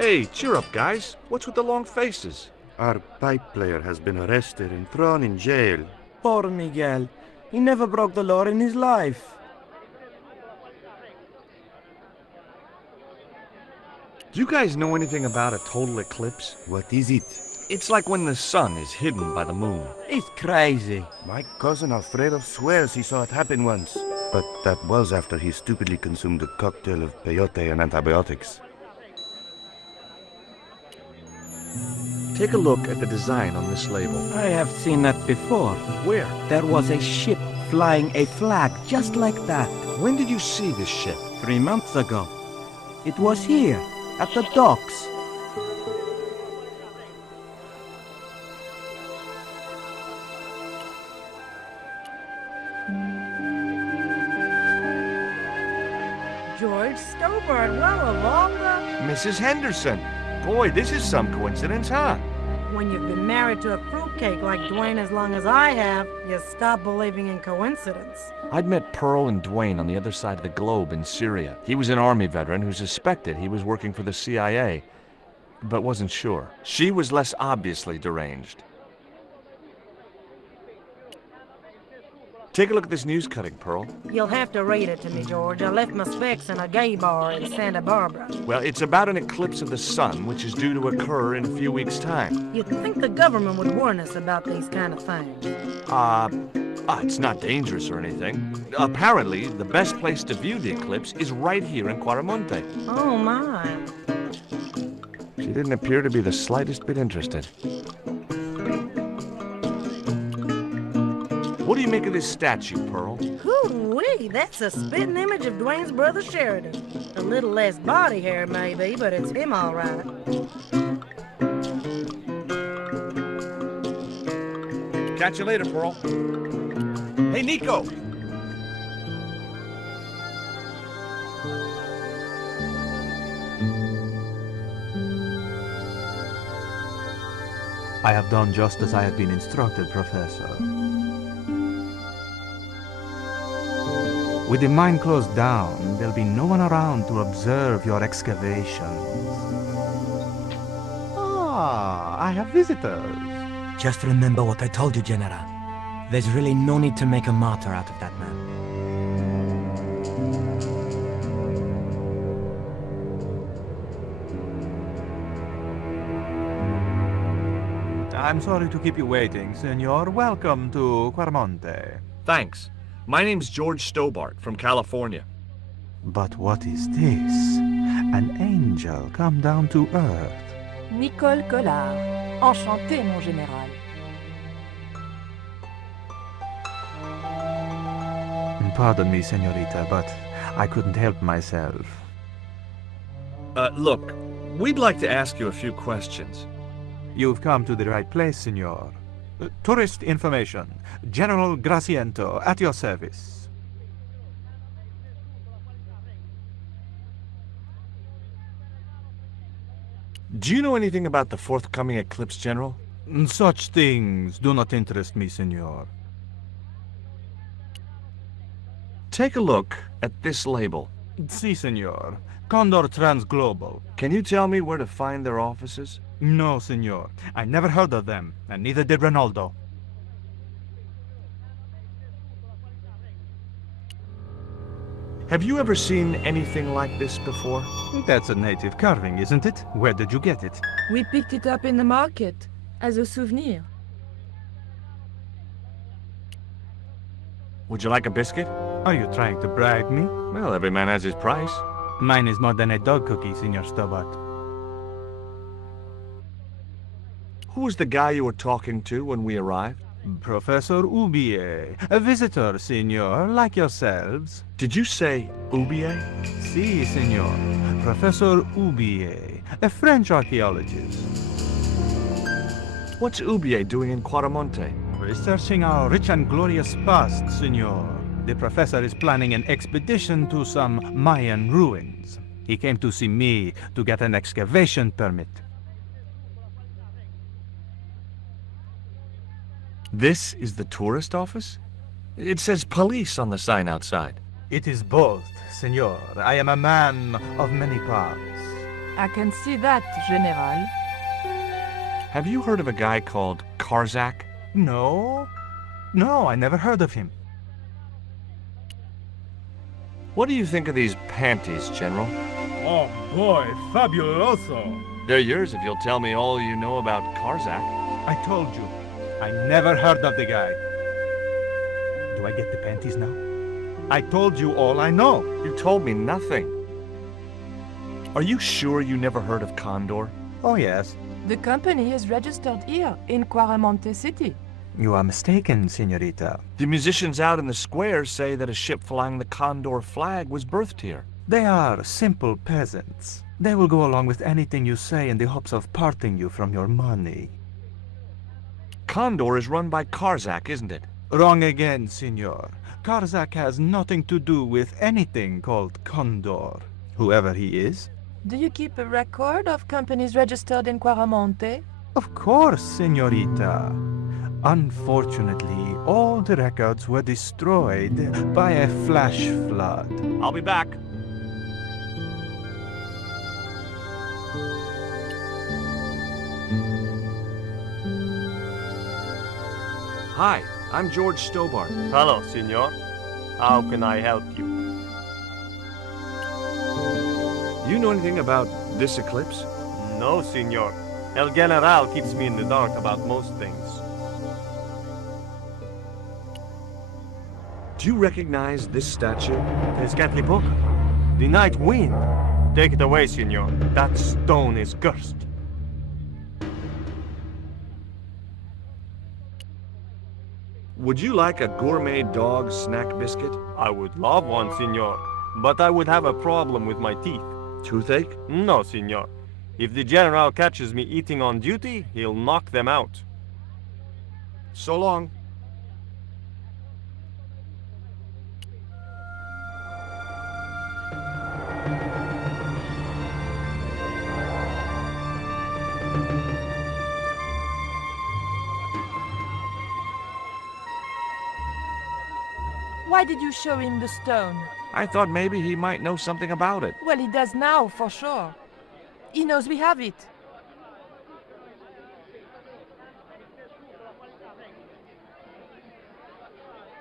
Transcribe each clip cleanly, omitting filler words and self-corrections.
Hey, cheer up, guys. What's with the long faces? Our pipe player has been arrested and thrown in jail. Poor Miguel. He never broke the law in his life. Do you guys know anything about a total eclipse? What is it? It's like when the sun is hidden by the moon. It's crazy. My cousin Alfredo swears he saw it happen once. But that was after he stupidly consumed a cocktail of peyote and antibiotics. Take a look at the design on this label. I have seen that before. Where? There was a ship flying a flag just like that. When did you see this ship? 3 months ago. It was here, at the docks. George Stobbart, well, Alonga. Mrs. Henderson. Boy, this is some coincidence, huh? When you've been married to a fruitcake like Dwayne as long as I have, you stop believing in coincidence. I'd met Pearl and Dwayne on the other side of the globe in Syria. He was an Army veteran who suspected he was working for the CIA, but wasn't sure. She was less obviously deranged. Take a look at this news cutting, Pearl. You'll have to read it to me, George. I left my specs in a gay bar in Santa Barbara. Well, it's about an eclipse of the sun, which is due to occur in a few weeks' time. You'd think the government would warn us about these kind of things. It's not dangerous or anything. Apparently, the best place to view the eclipse is right here in Quaramonte. Oh, my. She didn't appear to be the slightest bit interested. What do you make of this statue, Pearl? Hoo-wee, that's a spitting image of Dwayne's brother Sheridan. A little less body hair, maybe, but it's him all right. Catch you later, Pearl. Hey, Nico! I have done just as I have been instructed, Professor. With the mine closed down, there'll be no one around to observe your excavations. Ah, I have visitors. Just remember what I told you, General. There's really no need to make a martyr out of that man. I'm sorry to keep you waiting, Senor. Welcome to Quaramonte. Thanks. My name's George Stobbart from California. But what is this? An angel come down to earth. Nico Collard. Enchanté, mon général. Pardon me, senorita, but I couldn't help myself. Look, we'd like to ask you a few questions. You've come to the right place, senor. Tourist information. General Graciento, at your service. Do you know anything about the forthcoming eclipse, General? Such things do not interest me, senor. Take a look at this label. Si, senor. Condor Transglobal. Can you tell me where to find their offices? No, senor. I never heard of them, and neither did Ronaldo. Have you ever seen anything like this before? That's a native carving, isn't it? Where did you get it? We picked it up in the market, as a souvenir. Would you like a biscuit? Are you trying to bribe me? Well, every man has his price. Mine is more than a dog cookie, Senor Stobbart. Who was the guy you were talking to when we arrived? Professor Oubier, a visitor, senor, like yourselves. Did you say Oubier? Si, senor. Professor Oubier, a French archaeologist. What's Oubier doing in Quaramonte? Researching our rich and glorious past, senor. The professor is planning an expedition to some Mayan ruins. He came to see me to get an excavation permit. This is the tourist office? It says police on the sign outside. It is both, senor. I am a man of many parts. I can see that, General. Have you heard of a guy called Karzak? No. No, I never heard of him. What do you think of these panties, General? Oh boy, fabuloso! They're yours if you'll tell me all you know about Karzak. I told you, I never heard of the guy. Do I get the panties now? I told you all I know. You told me nothing. Are you sure you never heard of Condor? Oh, yes. The company is registered here, in Quaramonte City. You are mistaken, señorita. The musicians out in the square say that a ship flying the Condor flag was birthed here. They are simple peasants. They will go along with anything you say in the hopes of parting you from your money. Condor is run by Karzak, isn't it? Wrong again, senor. Karzak has nothing to do with anything called Condor, whoever he is. Do you keep a record of companies registered in Quaramonte? Of course, señorita. Unfortunately, all the records were destroyed by a flash flood. I'll be back. Hi, I'm George Stobbart. Hello, senor. How can I help you? Do you know anything about this eclipse? No, senor. El General keeps me in the dark about most things. Do you recognize this statue? Tezcatlipoca, the night wind. Take it away, senor. That stone is cursed. Would you like a gourmet dog snack biscuit? I would love one, senor, but I would have a problem with my teeth. Toothache? No, senor. If the General catches me eating on duty, he'll knock them out. So long. Why did you show him the stone? I thought maybe he might know something about it. Well, he does now, for sure. He knows we have it.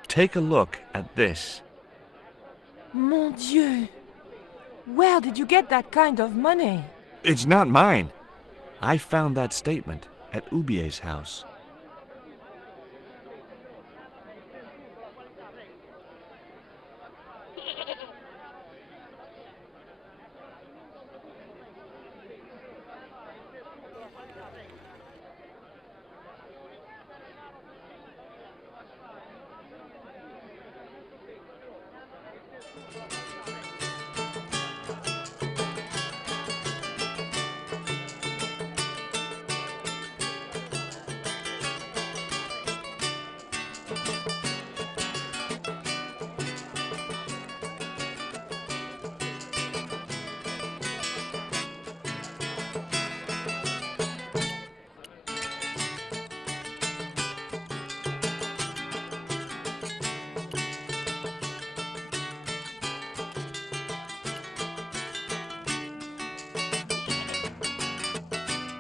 Take a look at this. Mon Dieu! Where did you get that kind of money? It's not mine. I found that statement at Ubier's house.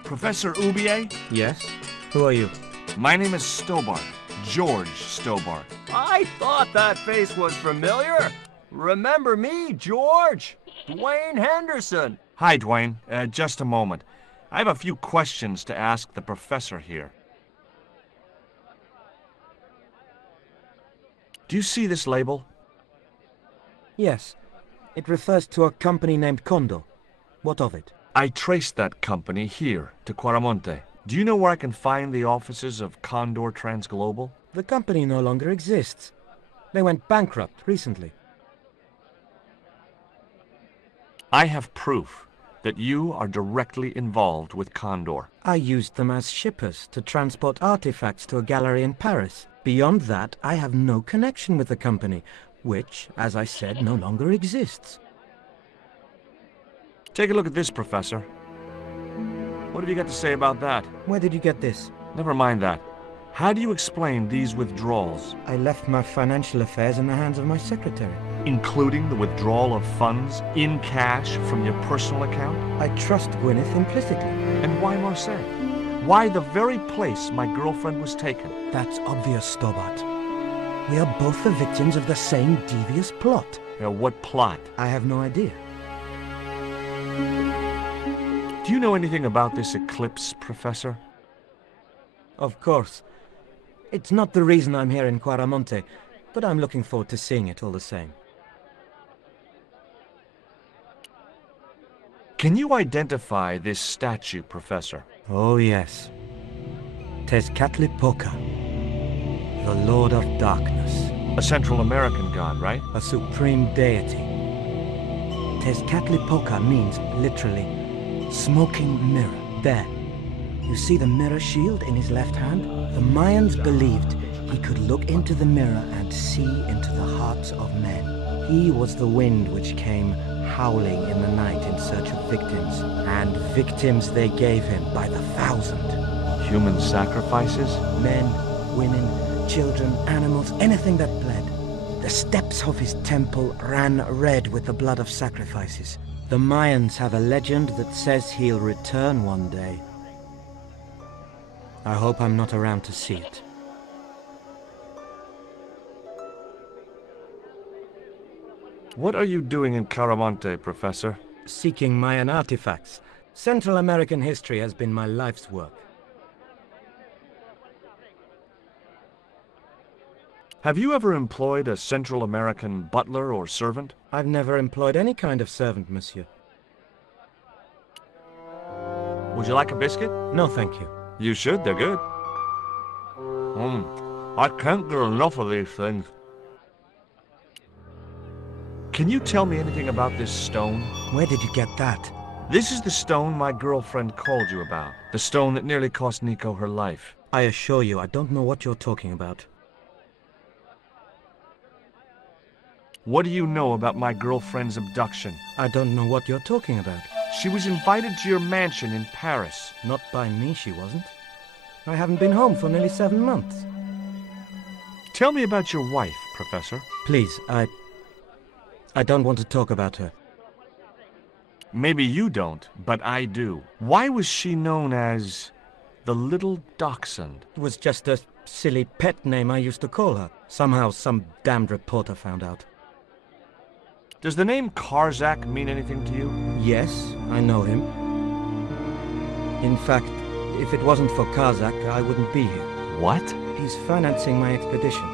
Professor Ubier? Yes? Who are you? My name is Stobbart. George Stobbart. I thought that face was familiar. Remember me, George? Dwayne Henderson. Hi, Dwayne. Just a moment. I have a few questions to ask the professor here. Do you see this label? Yes. It refers to a company named Condor. What of it? I traced that company here to Quaramonte. Do you know where I can find the offices of Condor Transglobal? The company no longer exists. They went bankrupt recently. I have proof that you are directly involved with Condor. I used them as shippers to transport artifacts to a gallery in Paris. Beyond that, I have no connection with the company, which, as I said, no longer exists. Take a look at this, Professor. What have you got to say about that? Where did you get this? Never mind that. How do you explain these withdrawals? I left my financial affairs in the hands of my secretary. including the withdrawal of funds in cash from your personal account? I trust Gwyneth implicitly. And why Marseille? Why the very place my girlfriend was taken? That's obvious, Stobbart. We are both the victims of the same devious plot. What plot? I have no idea. Do you know anything about this eclipse, Professor? Of course. It's not the reason I'm here in Quaramonte, but I'm looking forward to seeing it all the same. Can you identify this statue, Professor? Oh yes. Tezcatlipoca, the Lord of Darkness. A Central American god, right? A supreme deity. Tezcatlipoca means, literally, smoking mirror. There. You see the mirror shield in his left hand? The Mayans believed he could look into the mirror and see into the hearts of men. He was the wind which came howling in the night in search of victims, and victims they gave him by the thousand. Human sacrifices? Men, women, children, animals, anything that bled. The steps of his temple ran red with the blood of sacrifices. The Mayans have a legend that says he'll return one day. I hope I'm not around to see it. What are you doing in Caramonte, Professor? Seeking Mayan artifacts. Central American history has been my life's work. Have you ever employed a Central American butler or servant? I've never employed any kind of servant, monsieur. Would you like a biscuit? No, thank you. You should, they're good. I can't get enough of these things. Can you tell me anything about this stone? Where did you get that? This is the stone my girlfriend called you about. The stone that nearly cost Nico her life. I assure you, I don't know what you're talking about. What do you know about my girlfriend's abduction? I don't know what you're talking about. She was invited to your mansion in Paris. Not by me, she wasn't. I haven't been home for nearly 7 months. Tell me about your wife, Professor. Please, I don't want to talk about her. Maybe you don't, but I do. Why was she known as the Little Dachshund? It was just a silly pet name I used to call her. Somehow some damned reporter found out. Does the name Karzak mean anything to you? Yes, I know him. In fact, if it wasn't for Karzak, I wouldn't be here. What? He's financing my expedition.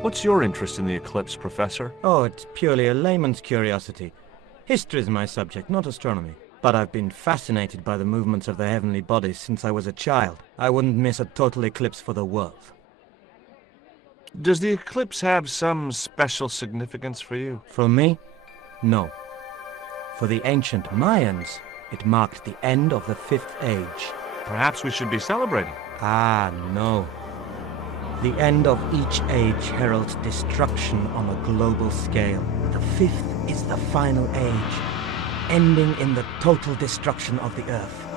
What's your interest in the eclipse, Professor? Oh, it's purely a layman's curiosity. History's my subject, not astronomy. But I've been fascinated by the movements of the heavenly bodies since I was a child. I wouldn't miss a total eclipse for the world. Does the eclipse have some special significance for you? For me? No. For the ancient Mayans, it marked the end of the 5th age. Perhaps we should be celebrating. Ah, no. The end of each age heralds destruction on a global scale. The 5th is the final age, ending in the total destruction of the Earth.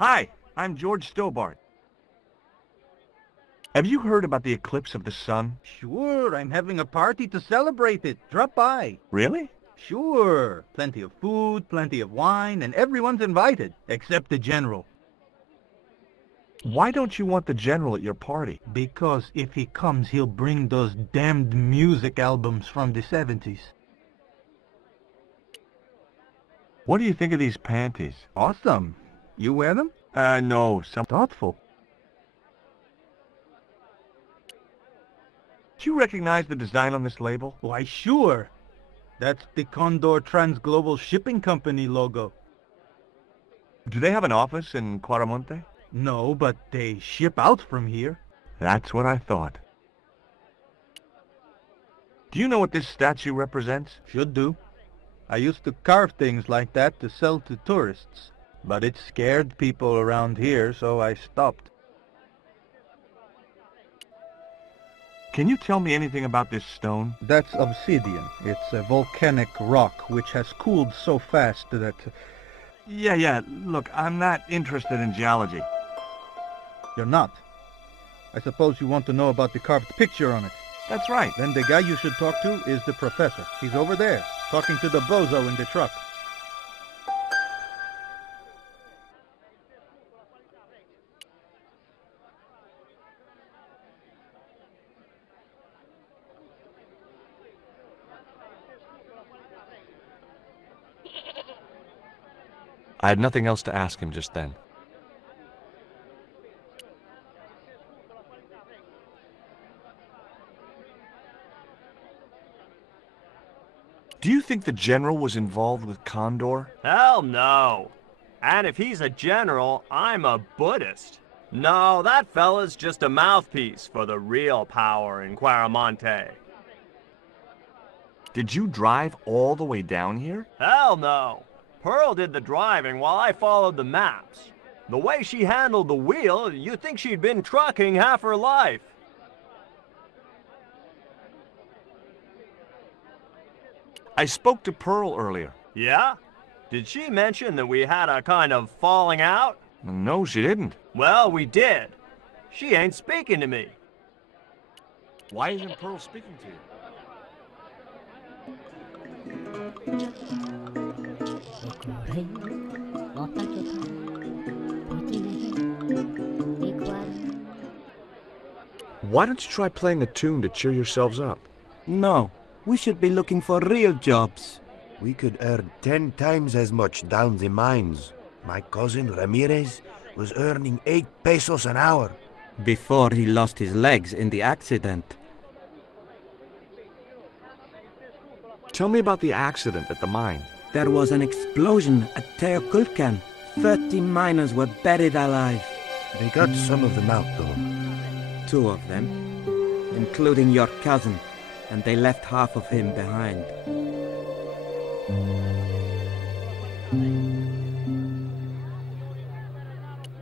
Hi, I'm George Stobbart. Have you heard about the eclipse of the sun? Sure, I'm having a party to celebrate it. Drop by. Really? Sure. Plenty of food, plenty of wine, and everyone's invited, except the general. Why don't you want the general at your party? Because if he comes, he'll bring those damned music albums from the 70s. What do you think of these panties? Awesome. You wear them? No, some Thoughtful. Do you recognize the design on this label? Why, sure. That's the Condor Transglobal Shipping Company logo. Do they have an office in Quaramonte? No, but they ship out from here. That's what I thought. Do you know what this statue represents? Should do. I used to carve things like that to sell to tourists. But it scared people around here, so I stopped. Can you tell me anything about this stone? That's obsidian. It's a volcanic rock which has cooled so fast that... Yeah. Look, I'm not interested in geology. You're not? I suppose you want to know about the carved picture on it. That's right. Then the guy you should talk to is the professor. He's over there, talking to the bozo in the truck. I had nothing else to ask him just then. Do you think the general was involved with Condor? Hell no. And if he's a general, I'm a Buddhist. No, that fella's just a mouthpiece for the real power in Quaramonte. Did you drive all the way down here? Hell no. Pearl did the driving while I followed the maps. The way she handled the wheel, you'd think she'd been trucking half her life. I spoke to Pearl earlier. Yeah? Did she mention that we had a kind of falling out? No, she didn't. Well, we did. She ain't speaking to me. Why isn't Pearl speaking to you? Why don't you try playing a tune to cheer yourselves up? No, we should be looking for real jobs. We could earn 10 times as much down the mines. My cousin Ramirez was earning 8 pesos an hour. Before he lost his legs in the accident. Tell me about the accident at the mine. There was an explosion at Teoculcan. 30 miners were buried alive. They got some of them out, though. 2 of them, including your cousin, and they left half of him behind.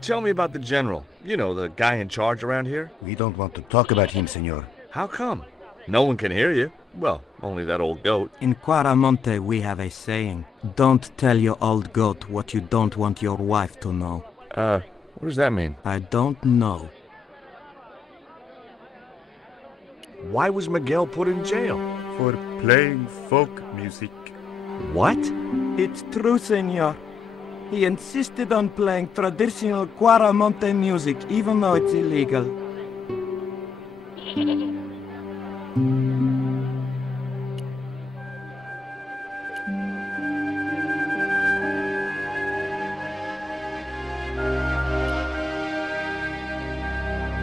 Tell me about the general. You know, the guy in charge around here. We don't want to talk about him, senor. How come? No one can hear you. Well, only that old goat. In Quaramonte we have a saying. Don't tell your old goat what you don't want your wife to know. What does that mean? I don't know. Why was Miguel put in jail? For playing folk music. What? It's true, senor. He insisted on playing traditional Quaramonte music, even though it's illegal.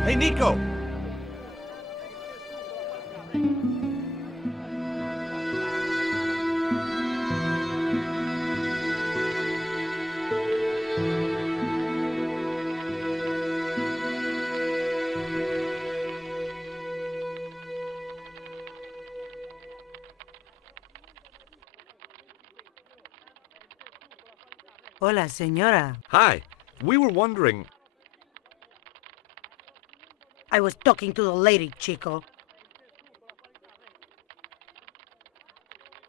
Hey, Nico! Hola, señora. Hi. We were wondering... I was talking to the lady, Chico.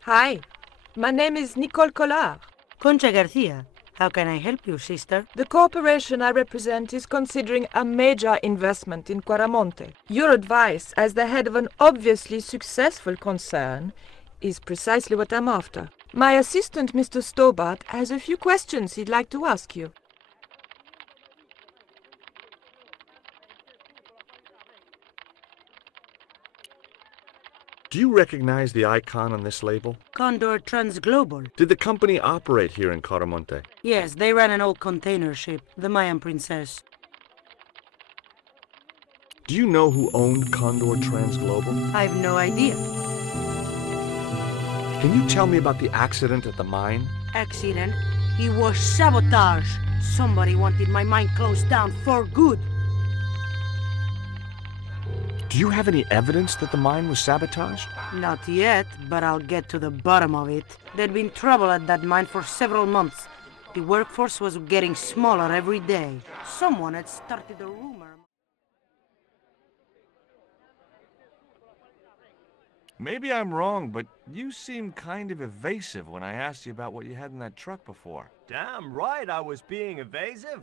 Hi, my name is Nico Collard. Concha Garcia. How can I help you, sister? The corporation I represent is considering a major investment in Quaramonte. Your advice, as the head of an obviously successful concern, is precisely what I'm after. My assistant, Mr. Stobbart, has a few questions he'd like to ask you. Do you recognize the icon on this label? Condor Transglobal. Did the company operate here in Quaramonte? Yes, they ran an old container ship, the Mayan Princess. Do you know who owned Condor Transglobal? I've no idea. Can you tell me about the accident at the mine? Accident? It was sabotage. Somebody wanted my mine closed down for good. Do you have any evidence that the mine was sabotaged? Not yet, but I'll get to the bottom of it. There'd been trouble at that mine for several months. The workforce was getting smaller every day. Someone had started a rumor. Maybe I'm wrong, but you seemed kind of evasive when I asked you about what you had in that truck before. Damn right I was being evasive.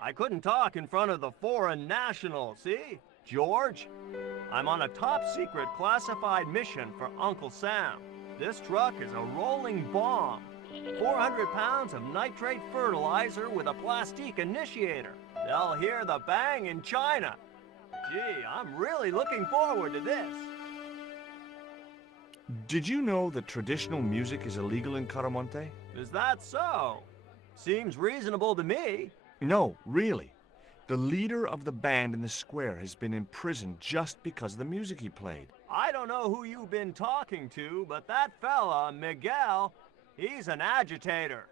I couldn't talk in front of the foreign national, see? George, I'm on a top-secret classified mission for Uncle Sam. This truck is a rolling bomb. 400 pounds of nitrate fertilizer with a plastique initiator. They'll hear the bang in China. Gee, I'm really looking forward to this. Did you know that traditional music is illegal in Caramonte? Is that so? Seems reasonable to me. No, really. The leader of the band in the square has been imprisoned just because of the music he played. I don't know who you've been talking to, but that fella, Miguel, he's an agitator.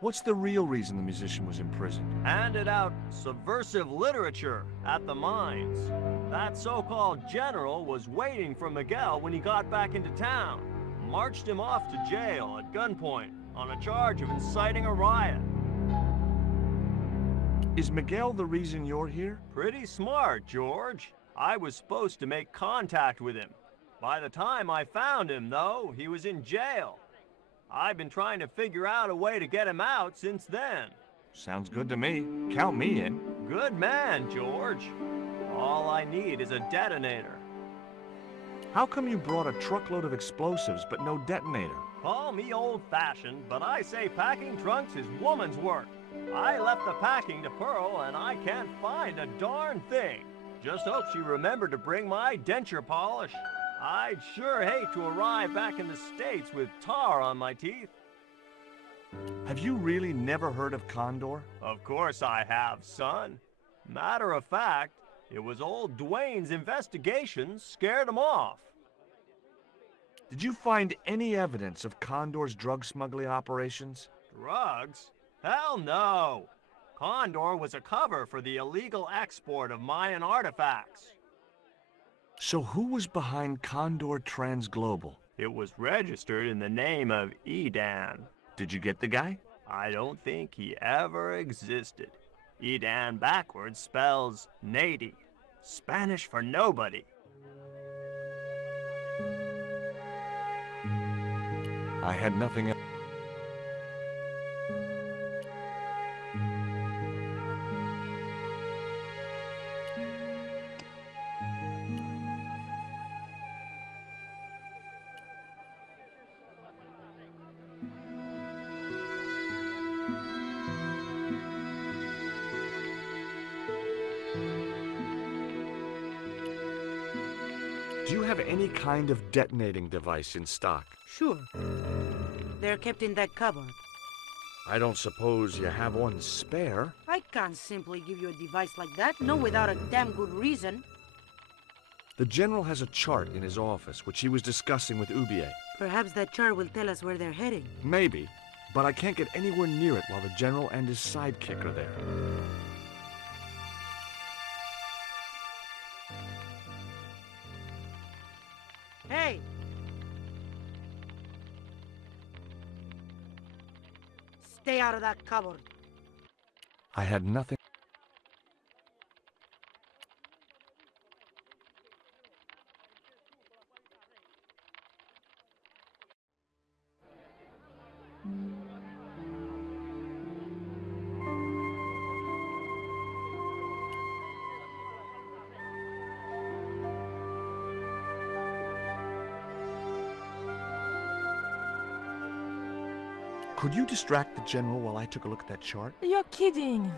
What's the real reason the musician was imprisoned? Handed out subversive literature at the mines. That so-called general was waiting for Miguel when he got back into town. Marched him off to jail at gunpoint on a charge of inciting a riot. Is Miguel the reason you're here? Pretty smart, George. I was supposed to make contact with him. By the time I found him, though, he was in jail. I've been trying to figure out a way to get him out since then. Sounds good to me. Count me in. Good man, George. All I need is a detonator. How come you brought a truckload of explosives but no detonator? Call me old-fashioned, but I say packing trunks is woman's work. I left the packing to Pearl, and I can't find a darn thing. Just hope she remembered to bring my denture polish. I'd sure hate to arrive back in the States with tar on my teeth. Have you really never heard of Condor? Of course I have, son. Matter of fact, it was old Dwayne's investigations scared him off. Did you find any evidence of Condor's drug smuggling operations? Drugs? Hell no! Condor was a cover for the illegal export of Mayan artifacts. So who was behind Condor Transglobal? It was registered in the name of Edan. Did you get the guy? I don't think he ever existed. Edan backwards spells Nady, Spanish for nobody. I had nothing else. Do you have any kind of detonating device in stock? Sure. They're kept in that cupboard. I don't suppose you have one spare? I can't simply give you a device like that, not without a damn good reason. The General has a chart in his office, which he was discussing with Ubier. Perhaps that chart will tell us where they're heading. Maybe, but I can't get anywhere near it while the General and his sidekick are there. Hey! Stay out of that cupboard. I had nothing. Could you distract the General while I took a look at that chart? You're kidding.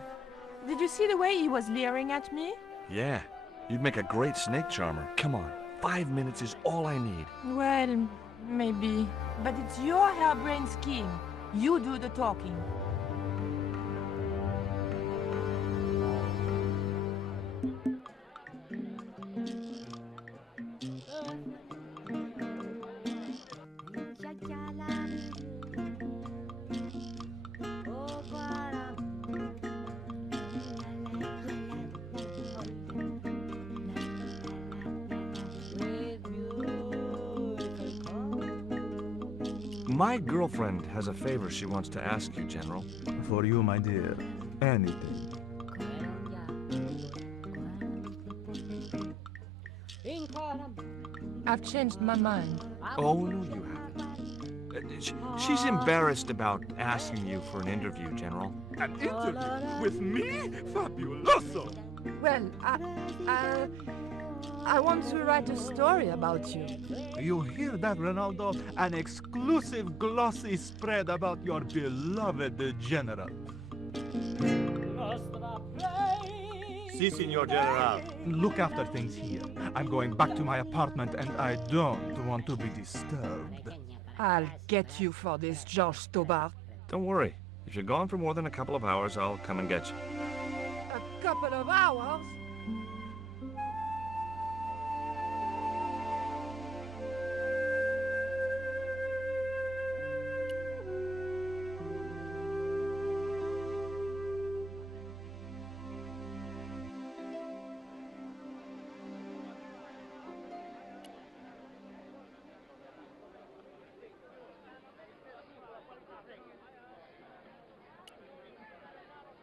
Did you see the way he was leering at me? Yeah, you'd make a great snake charmer. Come on, 5 minutes is all I need. Well, maybe. But it's your harebrained scheme. You do the talking. My girlfriend has a favor she wants to ask you, General. For you, my dear, anything. I've changed my mind. Oh, no, you haven't. She's embarrassed about asking you for an interview, General. An interview with me? Fabuloso! Well, I want to write a story about you. You hear that, Ronaldo? An exclusive glossy spread about your beloved general. Si, Signor General. Look after things here. I'm going back to my apartment and I don't want to be disturbed. I'll get you for this, George Stobbart. Don't worry. If you're gone for more than a couple of hours, I'll come and get you. A couple of hours?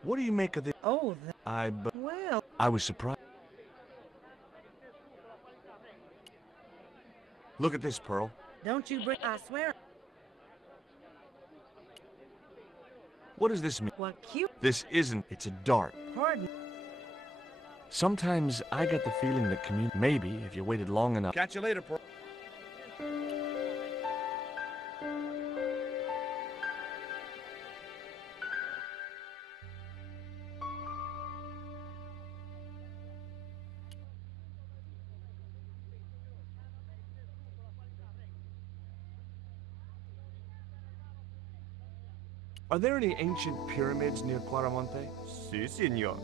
What do you make of this? Oh, well. I was surprised. Look at this, Pearl. Don't you bring... I swear. What does this mean? What cute... This isn't. It's a dart. Pardon. Sometimes I get the feeling that maybe if you waited long enough. Catch you later, Pearl. Are there any ancient pyramids near Quaramonte? Si, Signor.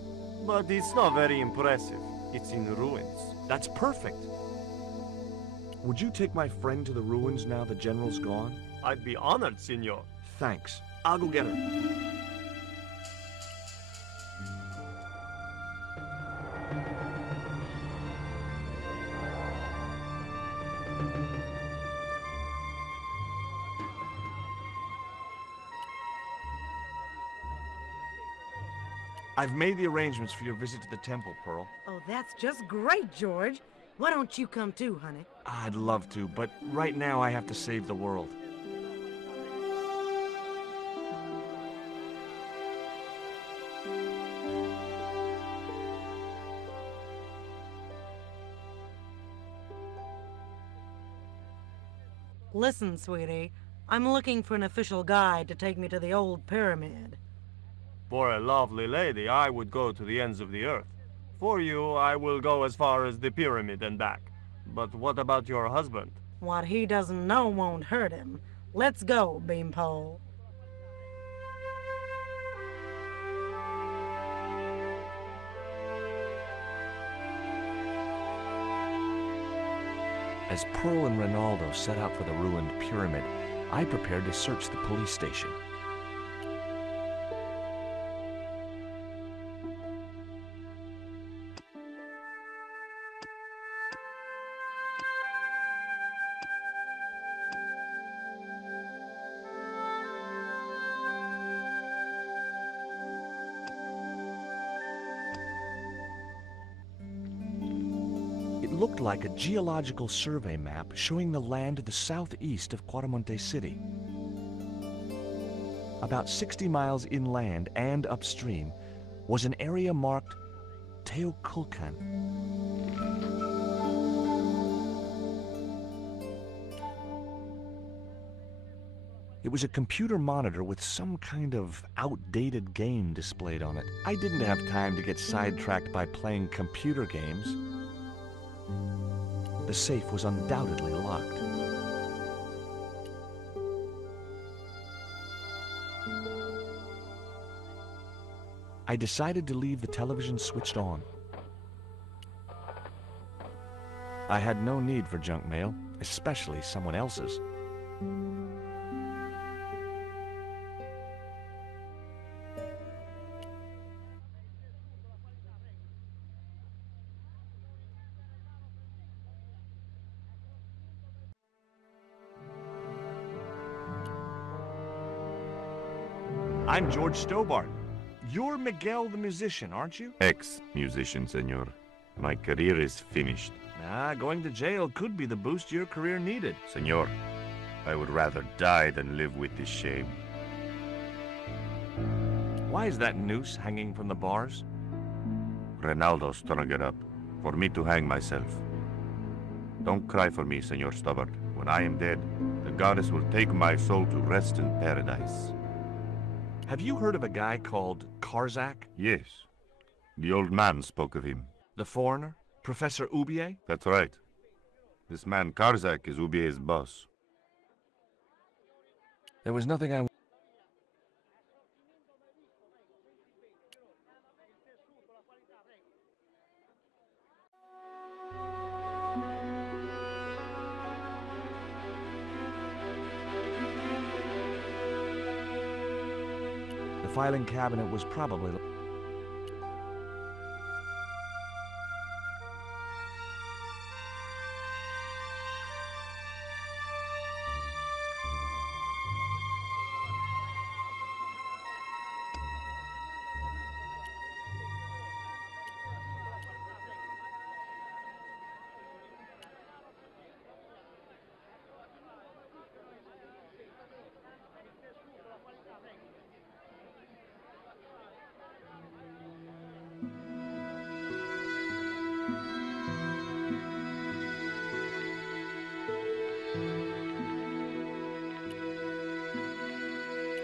But it's not very impressive. It's in ruins. That's perfect. Would you take my friend to the ruins now the General's gone? I'd be honored, Signor. Thanks. I'll go get her. I've made the arrangements for your visit to the temple, Pearl. Oh, that's just great, George. Why don't you come too, honey? I'd love to, but right now I have to save the world. Listen, sweetie. I'm looking for an official guide to take me to the old pyramid. For a lovely lady, I would go to the ends of the earth. For you, I will go as far as the pyramid and back. But what about your husband? What he doesn't know won't hurt him. Let's go, Beanpole. As Pearl and Ronaldo set out for the ruined pyramid, I prepared to search the police station. It looked like a geological survey map showing the land to the southeast of Quaramonte City. About 60 miles inland and upstream was an area marked Teoculcan. It was a computer monitor with some kind of outdated game displayed on it. I didn't have time to get sidetracked by playing computer games. The safe was undoubtedly locked. I decided to leave the television switched on. I had no need for junk mail, especially someone else's. I'm George Stobbart. You're Miguel the musician, aren't you? Ex-musician, senor. My career is finished. Going to jail could be the boost your career needed. Senor, I would rather die than live with this shame. Why is that noose hanging from the bars? Ronaldo strung it up for me to hang myself. Don't cry for me, Senor Stobbart. When I am dead, the goddess will take my soul to rest in paradise. Have you heard of a guy called Karzak? Yes. The old man spoke of him. The foreigner? Professor Oubier? That's right. This man Karzak is Oubier's boss. There was nothing I... The filing cabinet was probably...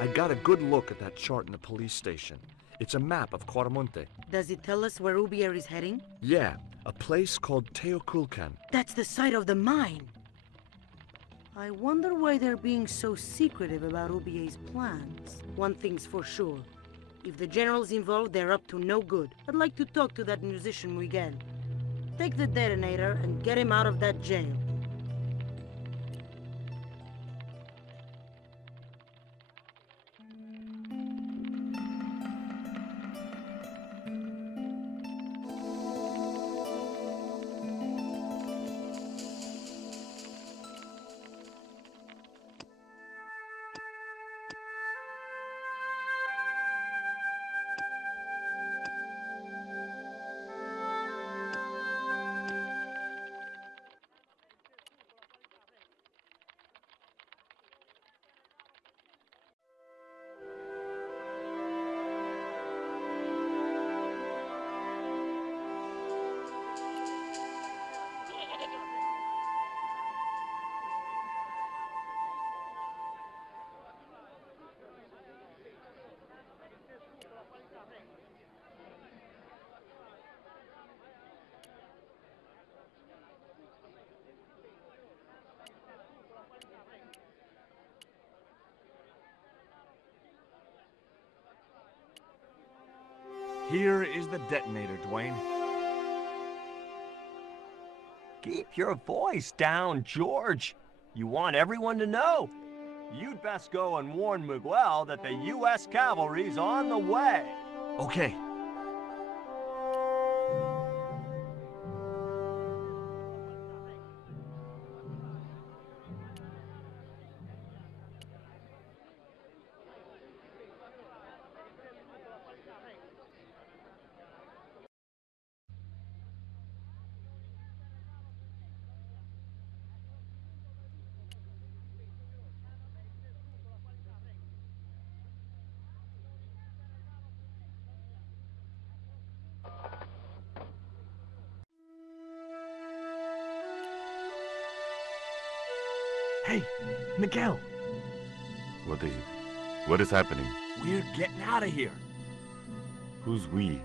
I got a good look at that chart in the police station. It's a map of Quaramonte. Does it tell us where Oubier is heading? Yeah, a place called Teoculcan. That's the site of the mine. I wonder why they're being so secretive about Oubier's plans. One thing's for sure. If the general's involved, they're up to no good. I'd like to talk to that musician Miguel. Take the detonator and get him out of that jail. Here is the detonator, Dwayne. Keep your voice down, George. You want everyone to know. You'd best go and warn Miguel that the U.S. cavalry's on the way. Okay. Hey, Miguel. What is it? What is happening? We're getting out of here. Who's we?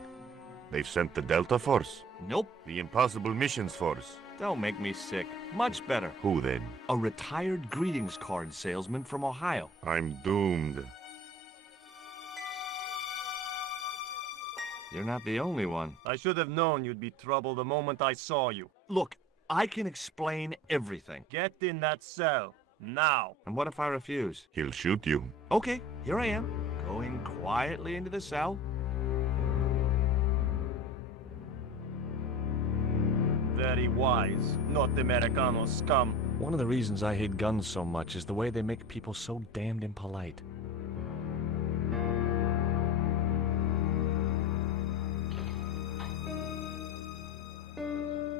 They've sent the Delta Force? Nope. The Impossible Missions Force? Don't make me sick. Much better. Who then? A retired greetings card salesman from Ohio. I'm doomed. You're not the only one. I should have known you'd be trouble the moment I saw you. Look, I can explain everything. Get in that cell, now. And what if I refuse? He'll shoot you. Okay, here I am, going quietly into the cell. Very wise, not Americano scum. One of the reasons I hate guns so much is the way they make people so damned impolite.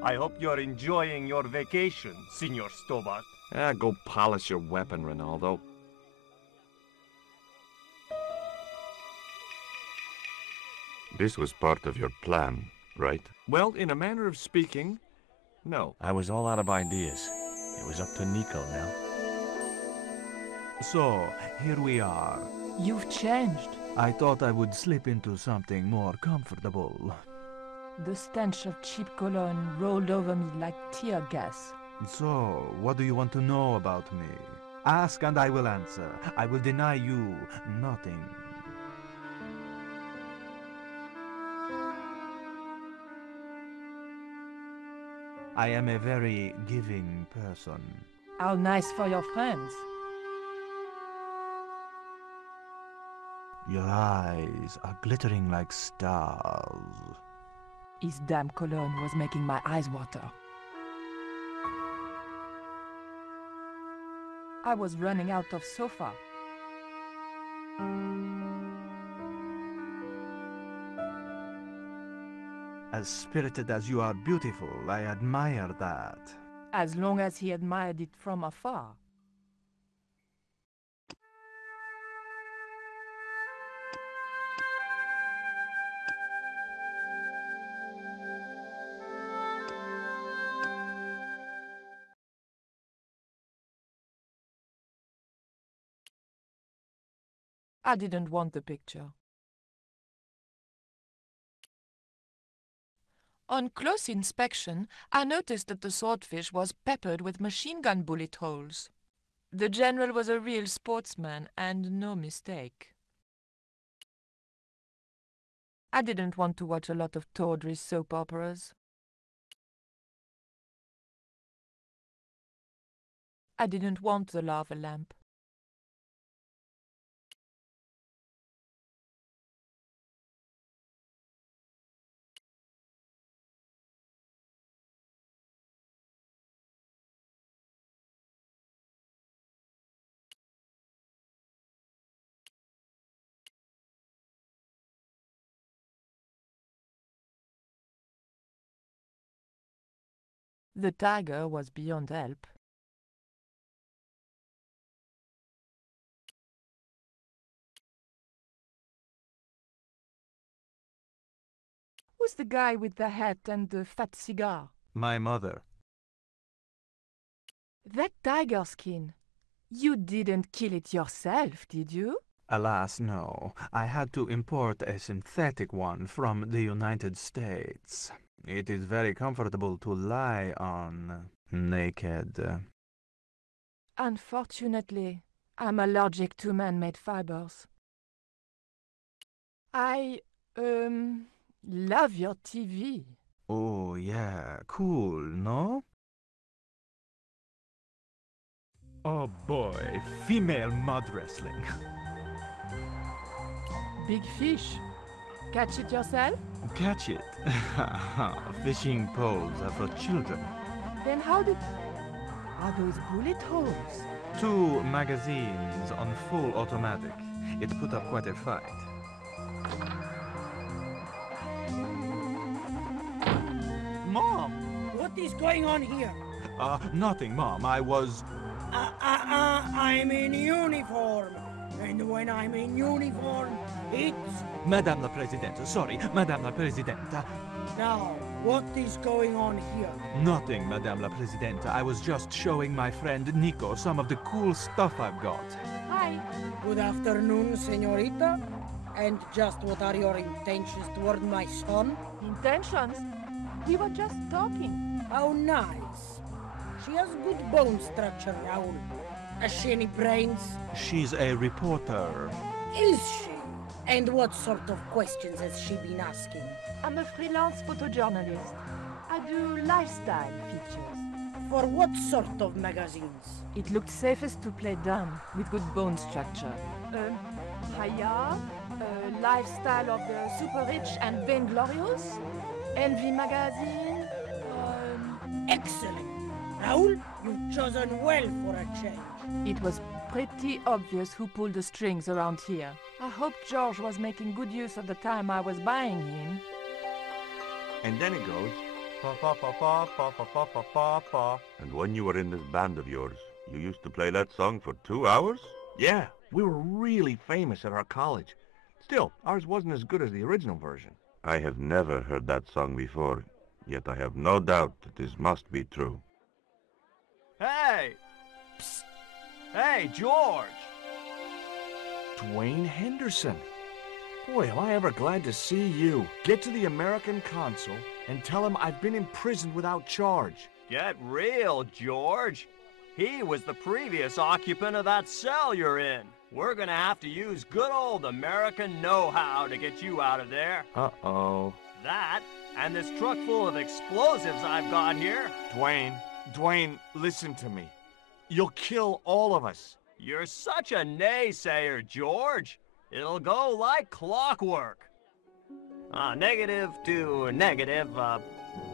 I hope you're enjoying your vacation, Senor Stobbart. Go polish your weapon, Ronaldo. This was part of your plan, right? Well, in a manner of speaking, no. I was all out of ideas. It was up to Nico now. So, here we are. You've changed. I thought I would slip into something more comfortable. The stench of cheap cologne rolled over me like tear gas. So, what do you want to know about me? Ask and I will answer. I will deny you nothing. I am a very giving person. How nice for your friends. Your eyes are glittering like stars. His damn cologne was making my eyes water. I was running out of sofa. As spirited as you are beautiful, I admire that. As long as he admired it from afar. I didn't want the picture. On close inspection, I noticed that the swordfish was peppered with machine gun bullet holes. The general was a real sportsman, and no mistake. I didn't want to watch a lot of tawdry soap operas. I didn't want the lava lamp. The tiger was beyond help. Who's the guy with the hat and the fat cigar? My mother. That tiger skin. You didn't kill it yourself, did you? Alas, no. I had to import a synthetic one from the United States. It is very comfortable to lie on, naked. Unfortunately, I'm allergic to man-made fibers. I, love your TV. Oh, yeah, cool, no? Oh boy, female mud wrestling. Big fish. Catch it yourself? Catch it. Fishing poles are for children. Then how did... Are those bullet holes? 2 magazines on full automatic. It put up quite a fight. Mom! What is going on here? Nothing, Mom. I was... I'm in uniform. And when I'm in uniform, it's... Madame la Presidente, sorry, Madame la Presidente. Now, what is going on here? Nothing, Madame la Presidente. I was just showing my friend Nico some of the cool stuff I've got. Hi. Good afternoon, señorita. And just what are your intentions toward my son? Intentions? We were just talking. How nice. She has good bone structure, Raoul. Has she any brains? She's a reporter. Is she? And what sort of questions has she been asking? I'm a freelance photojournalist. I do lifestyle features. For what sort of magazines? It looked safest to play dumb, with good bone structure. Haya, lifestyle of the super rich and vainglorious, Envy magazine, Excellent! Raoul, you've chosen well for a change. It was pretty obvious who pulled the strings around here. I hoped George was making good use of the time I was buying him. And then it goes, And when you were in this band of yours, you used to play that song for 2 hours? Yeah, we were really famous at our college. Still, ours wasn't as good as the original version. I have never heard that song before, yet I have no doubt that this must be true. Hey! Psst! Hey, George! Dwayne Henderson. Boy, am I ever glad to see you. Get to the American consul and tell him I've been imprisoned without charge. Get real, George. He was the previous occupant of that cell you're in. We're gonna have to use good old American know-how to get you out of there. Uh-oh. That, and this truck full of explosives I've got here. Dwayne, listen to me. You'll kill all of us. You're such a naysayer, George. It'll go like clockwork. Negative to negative,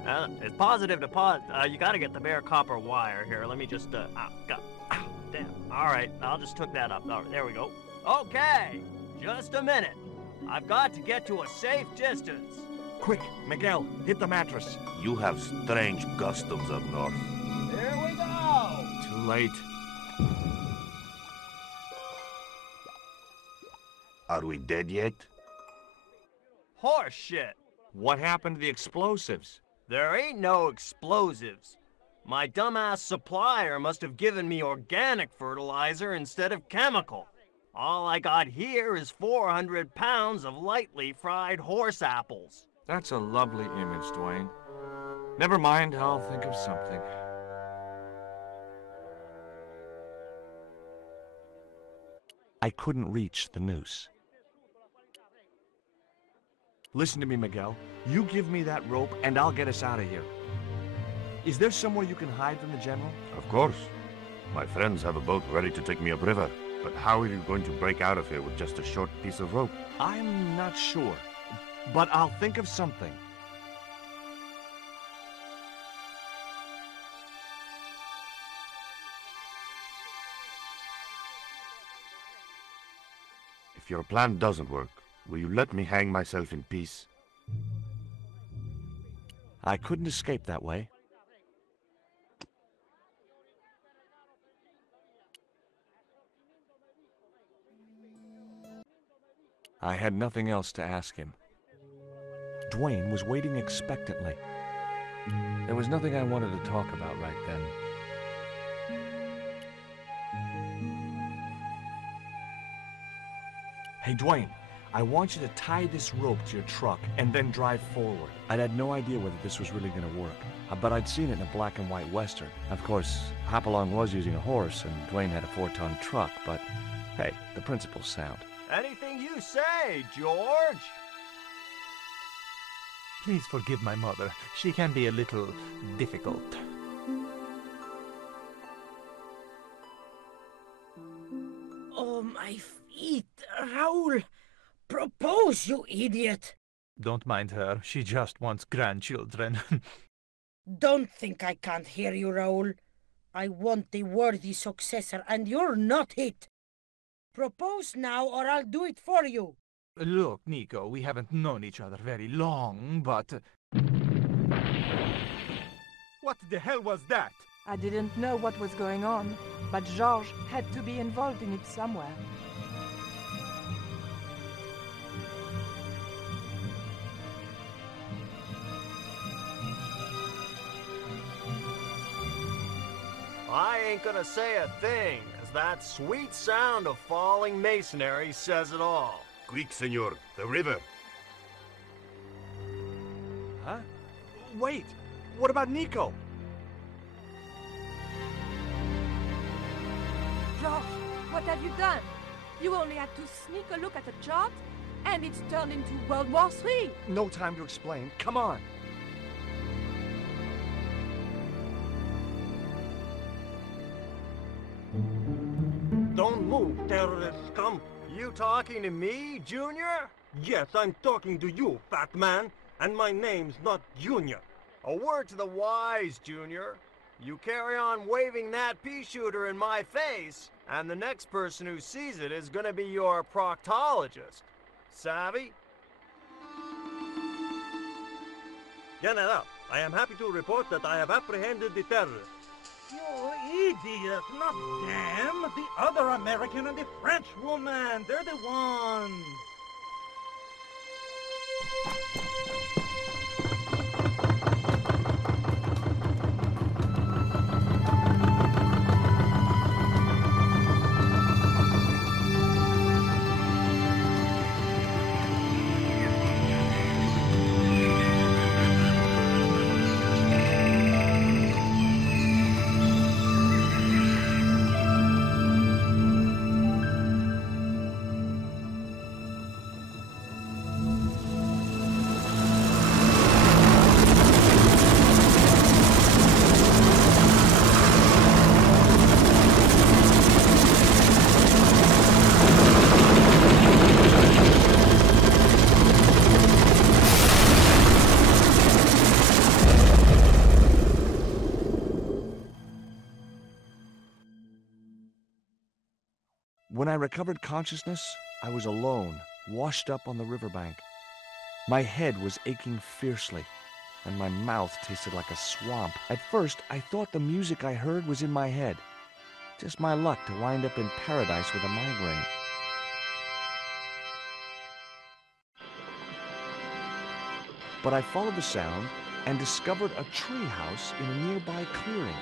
it's positive to you gotta get the bare copper wire here. Let me just, damn. All right, I'll just hook that up. There we go. Okay, just a minute. I've got to get to a safe distance. Quick, Miguel, hit the mattress. You have strange customs up north. Here we go. Too late. Are we dead yet? Horse shit. What happened to the explosives? There ain't no explosives. My dumbass supplier must have given me organic fertilizer instead of chemical. All I got here is 400 pounds of lightly fried horse apples. That's a lovely image, Dwayne. Never mind, I'll think of something. I couldn't reach the noose. Listen to me, Miguel. You give me that rope and I'll get us out of here. Is there somewhere you can hide from the General? Of course. My friends have a boat ready to take me upriver. But how are you going to break out of here with just a short piece of rope? I'm not sure, but I'll think of something. If your plan doesn't work, will you let me hang myself in peace? I couldn't escape that way. I had nothing else to ask him. Dwayne was waiting expectantly. There was nothing I wanted to talk about right then. Hey, Dwayne, I want you to tie this rope to your truck and then drive forward. I'd had no idea whether this was really going to work, but I'd seen it in a black and white Western. Of course, Hopalong was using a horse and Dwayne had a 4-ton truck, but hey, the principle's sound. Anything you say, George. Please forgive my mother. She can be a little difficult. Oh, my feet. Raoul, propose, you idiot. Don't mind her. She just wants grandchildren. Don't think I can't hear you, Raoul. I want the worthy successor, and you're not it. Propose now, or I'll do it for you. Look, Nico, we haven't known each other very long, but... What the hell was that? I didn't know what was going on, but George had to be involved in it somewhere. I ain't gonna say a thing, 'cause that sweet sound of falling masonry says it all. Quick, senor, the river. Huh? Wait, what about Nico? George, what have you done? You only had to sneak a look at the chart, and it's turned into World War III. No time to explain. Come on. Don't move, terrorist scum. You talking to me, Junior? Yes, I'm talking to you, fat man. And my name's not Junior. A word to the wise, Junior. You carry on waving that pea shooter in my face, and the next person who sees it is gonna be your proctologist. Savvy? General, I am happy to report that I have apprehended the terrorists. You idiot, not them. The other American and the French woman. They're the ones. When I recovered consciousness, I was alone, washed up on the riverbank. My head was aching fiercely, and my mouth tasted like a swamp. At first, I thought the music I heard was in my head. Just my luck to wind up in paradise with a migraine. But I followed the sound and discovered a tree house in a nearby clearing.